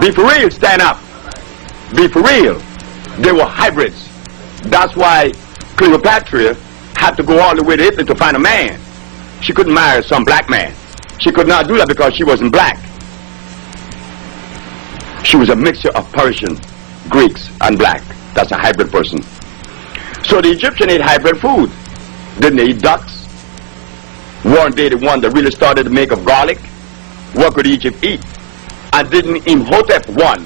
Be for real, stand up. Be for real. They were hybrids. That's why Cleopatra had to go all the way to Italy to find a man. She couldn't marry some black man. She could not do that because she wasn't black. She was a mixture of Persian, Greeks, and black. That's a hybrid person. So the Egyptians ate hybrid food. Didn't they eat ducks? Weren't they the one that really started to make of garlic? What could Egypt eat? And didn't Imhotep I,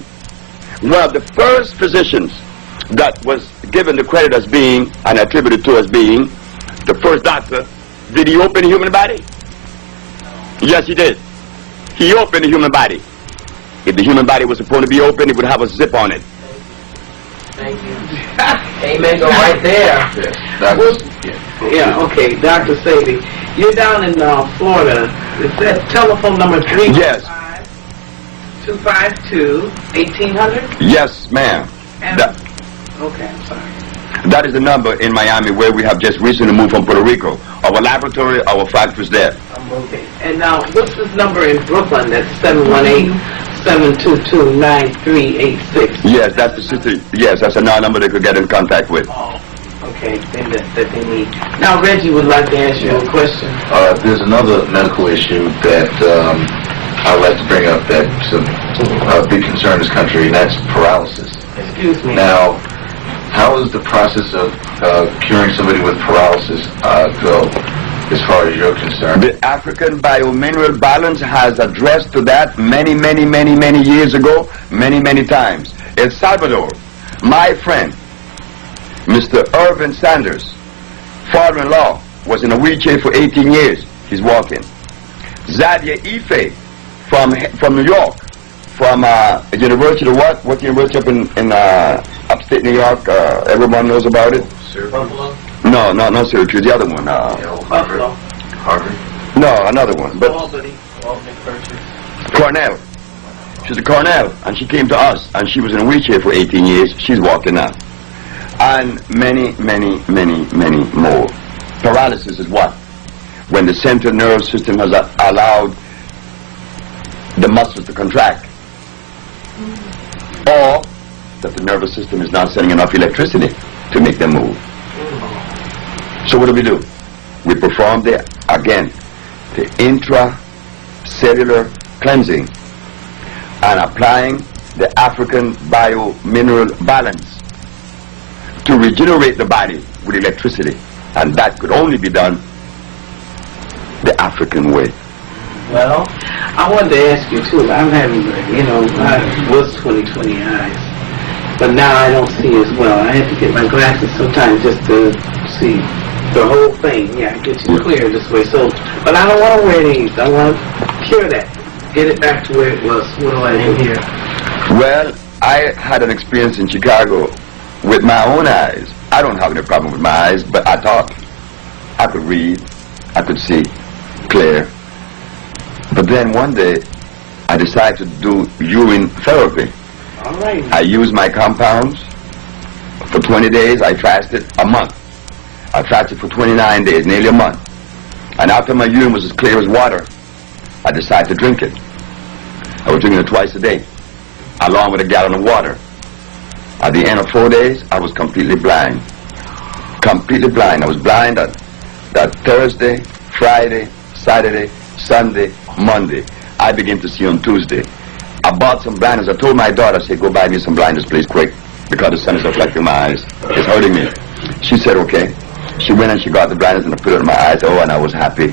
one of the first physicians that was given the credit as being and attributed to as being the first doctor, did he open the human body? Yes, he did. He opened the human body. If the human body was supposed to be open, it would have a zip on it. Thank you. Amen. Go right there. Yeah, okay. Dr. Sebi, you're down in Florida. Is that telephone number 3? Yes. 252-1800? Yes, ma'am. Okay, I'm sorry. That is the number in Miami where we have just recently moved from Puerto Rico. Our laboratory, our factory is there. Okay. And now, what's this number in Brooklyn? That's 718-722-9386. Yes, that's the sister. Yes, that's another number they could get in contact with. Oh, okay. Then that they need. Now, Reggie would like to ask you a question. There's another medical issue that I'd like to bring up that's a big concern in this country, and that's paralysis. Excuse me. Now, how does the process of curing somebody with paralysis go, as far as you're concerned? The African Biomineral Balance has addressed to that many years ago, many times. El Salvador, my friend, Mr. Irvin Sanders, father-in-law, was in a wheelchair for 18 years. He's walking. Zadia Ife from New York, from University of what university up in upstate New York? Everyone knows about it. Buffalo? No, not Syracuse. The other one. Buffalo. Harvard? No, another one. But Albany. Cornell. She's a Cornell, and she came to us, and she was in a wheelchair for 18 years. She's walking now. And many more. Paralysis is what? When the central nervous system has allowed the muscles to contract, or that the nervous system is not sending enough electricity to make them move. So what do? We perform the intracellular cleansing and applying the African Biomineral Balance to regenerate the body with electricity, and that could only be done the African way. Well, I wanted to ask you too. I'm having, I was 20/20 eyes, but now I don't see as well. I have to get my glasses sometimes just to see the whole thing. Yeah, it gets you clear this way. So, but I don't want to wear these. I want to cure that, get it back to where it was. What do I do here? Well, I had an experience in Chicago with my own eyes. I don't have any problem with my eyes, but I thought I could read, I could see clear. But then one day, I decided to do urine therapy. All right. I used my compounds for 20 days. I fasted a month. I fasted for 29 days, nearly a month. And after my urine was as clear as water, I decided to drink it. I was drinking it twice a day, along with a gallon of water. At the end of 4 days, I was completely blind. Completely blind. I was blind that Thursday, Friday, Saturday, Sunday, Monday. I began to see on Tuesday. I bought some blinders. I told my daughter, I said, go buy me some blinders, please, quick, because the sun is affecting my eyes. It's hurting me. She said, okay. She went and she got the blinders and I put it in my eyes. Oh, and I was happy.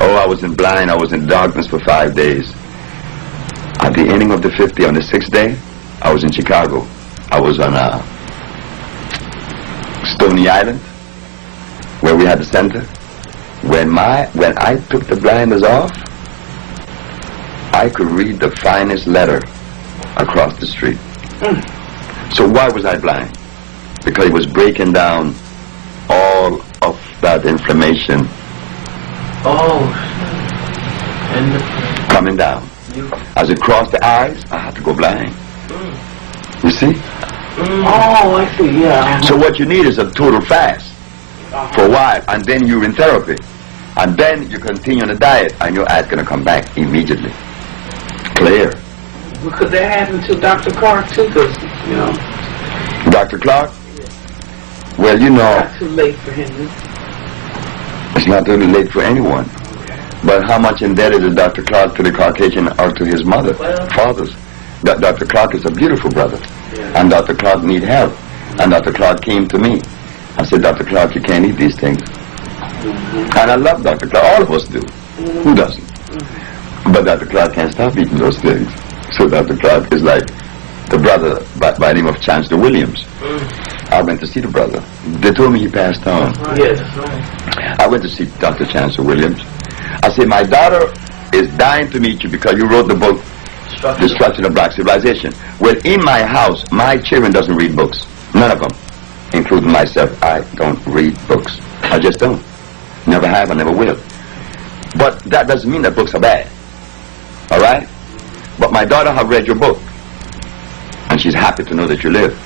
Oh, I was in blind. I was in darkness for 5 days. At the ending of the 50th, on the 6th day, I was in Chicago. I was on Stony Island, where we had the center. When I took the blinders off, I could read the finest letter across the street. So why was I blind? Because it was breaking down all of that inflammation. Coming down. As it crossed the eyes, I had to go blind. You see? Oh, I see, yeah. So what you need is a total fast for a while, and then urine therapy. And then you continue on the diet, and your eye's going to come back immediately. Clear. Because that happened to Dr. Clark too, because, you know. Dr. Clark? Well, you know, Not too late for him. it's not too late for anyone. But how much indebted is Dr. Clark to the Caucasian or to his mother, fathers? Dr. Clark is a beautiful brother, and Dr. Clark need help. And Dr. Clark came to me. I said, Dr. Clark, you can't eat these things. And I love Dr. Clark. All of us do. Who doesn't? But Dr. Clark can't stop eating those things. So Dr. Clark is like the brother by the name of Chancellor Williams. I went to see the brother. They told me he passed on. Yes. I went to see Dr. Chancellor Williams. I said, my daughter is dying to meet you because you wrote the book, Destruction of Black Civilization. Well, in my house, my children doesn't read books. None of them, including myself. I don't read books. I just don't. Never have, I never will. But that doesn't mean that books are bad. All right? But my daughter has read your book. And she's happy to know that you live.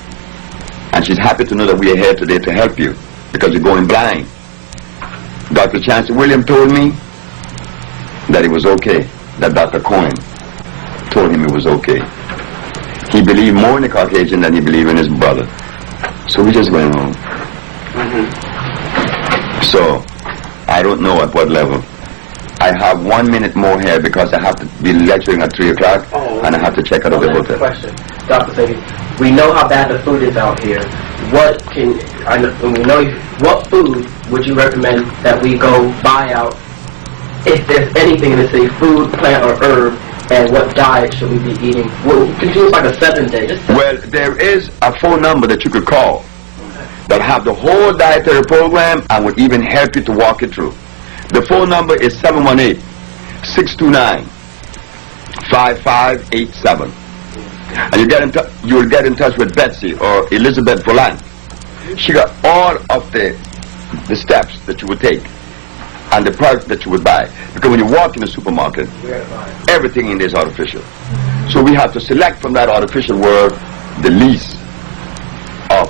And she's happy to know that we are here today to help you because you're going blind. Dr. Chancellor Williams told me that it was okay, that Dr. Cohen told him it was okay. He believed more in the Caucasian than he believed in his brother. So we just went home. So, I don't know at what level. I have 1 minute more here because I have to be lecturing at 3 o'clock and I have to check out of the hotel. Question, Dr. Sebi, we know how bad the food is out here. What food would you recommend that we go buy out? If there's anything in the city, food, plant, or herb, and what diet should we be eating? Well, we can do like a 7-day. Well, there is a phone number that you could call that have the whole dietary program and would even help you to walk it through. The phone number is 718-629-5587. And you will get in touch with Betsy or Elizabeth Volant. She got all of the steps that you would take and the products that you would buy. Because when you walk in the supermarket, everything in there is artificial. So we have to select from that artificial world the least of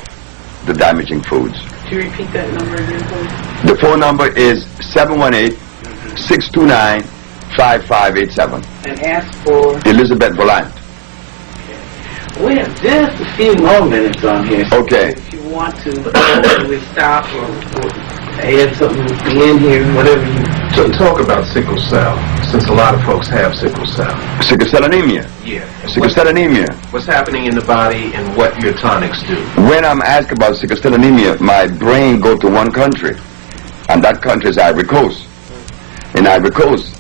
the damaging foods. Could you repeat that number again, please? The phone number is 718-629-5587. And ask for... Elizabeth Volant. We have just a few more minutes on here. So Okay. if you want to, we stop or add something in here, whatever you... So talk about sickle cell, since a lot of folks have sickle cell. Sickle cell anemia. Yeah. Sickle cell anemia. What's happening in the body and what your tonics do? When I'm asked about sickle cell anemia, my brain goes to one country, and that country is Ivory Coast. In Ivory Coast,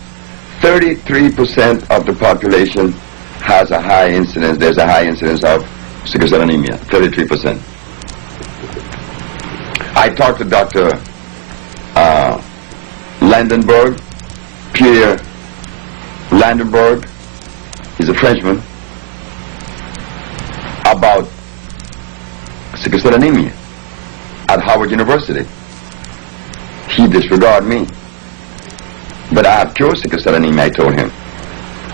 33% of the population has a high incidence. There's a high incidence of sickle cell anemia, 33%. I talked to Dr. Landenberg, Pierre Landenberg, he's a Frenchman, about sickle cell anemia at Howard University. He disregarded me. But I have cured sickle cell anemia, I told him.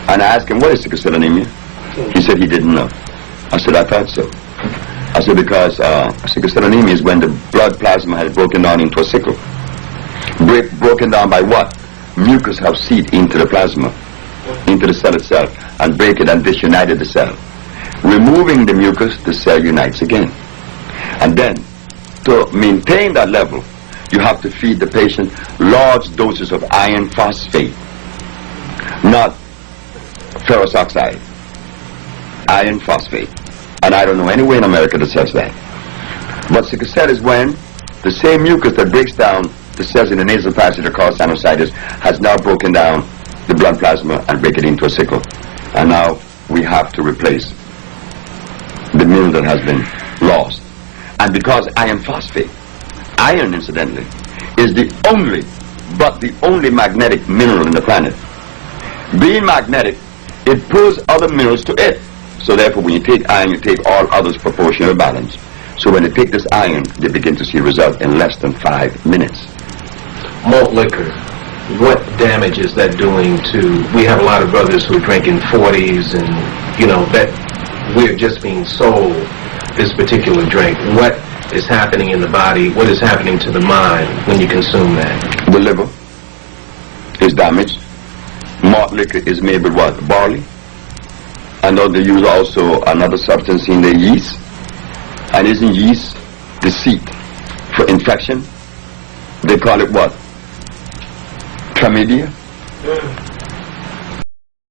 And I asked him, what is sickle cell anemia? He said he didn't know. I said, I thought so. I said, because sickle cell anemia is when the blood plasma has broken down into a sickle. Broken down by what? Mucus have seeped into the plasma, into the cell itself, and break it and disunited the cell. Removing the mucus, the cell unites again. And then, to maintain that level, you have to feed the patient large doses of iron phosphate, not ferrous oxide. Iron phosphate. And I don't know anywhere in America that says that. But sickle cell is when the same mucus that breaks down the cells in the nasal passage that cause sinusitis has now broken down the blood plasma and break it into a sickle. And now we have to replace the mineral that has been lost. And because iron phosphate, iron incidentally, is the only magnetic mineral in the planet. Being magnetic, it pulls other minerals to it. So therefore when you take iron, you take all others proportional balance. So when they take this iron, they begin to see result in less than 5 minutes. Malt liquor, what damage is that doing to... We have a lot of brothers who are drinking 40s and, that we're just being sold this particular drink. What is happening in the body? What is happening to the mind when you consume that? The liver is damaged. Malt liquor is made with what? Barley. I know they use also another substance in the yeast, and isn't yeast the seed for infection? They call it what? Chlamydia?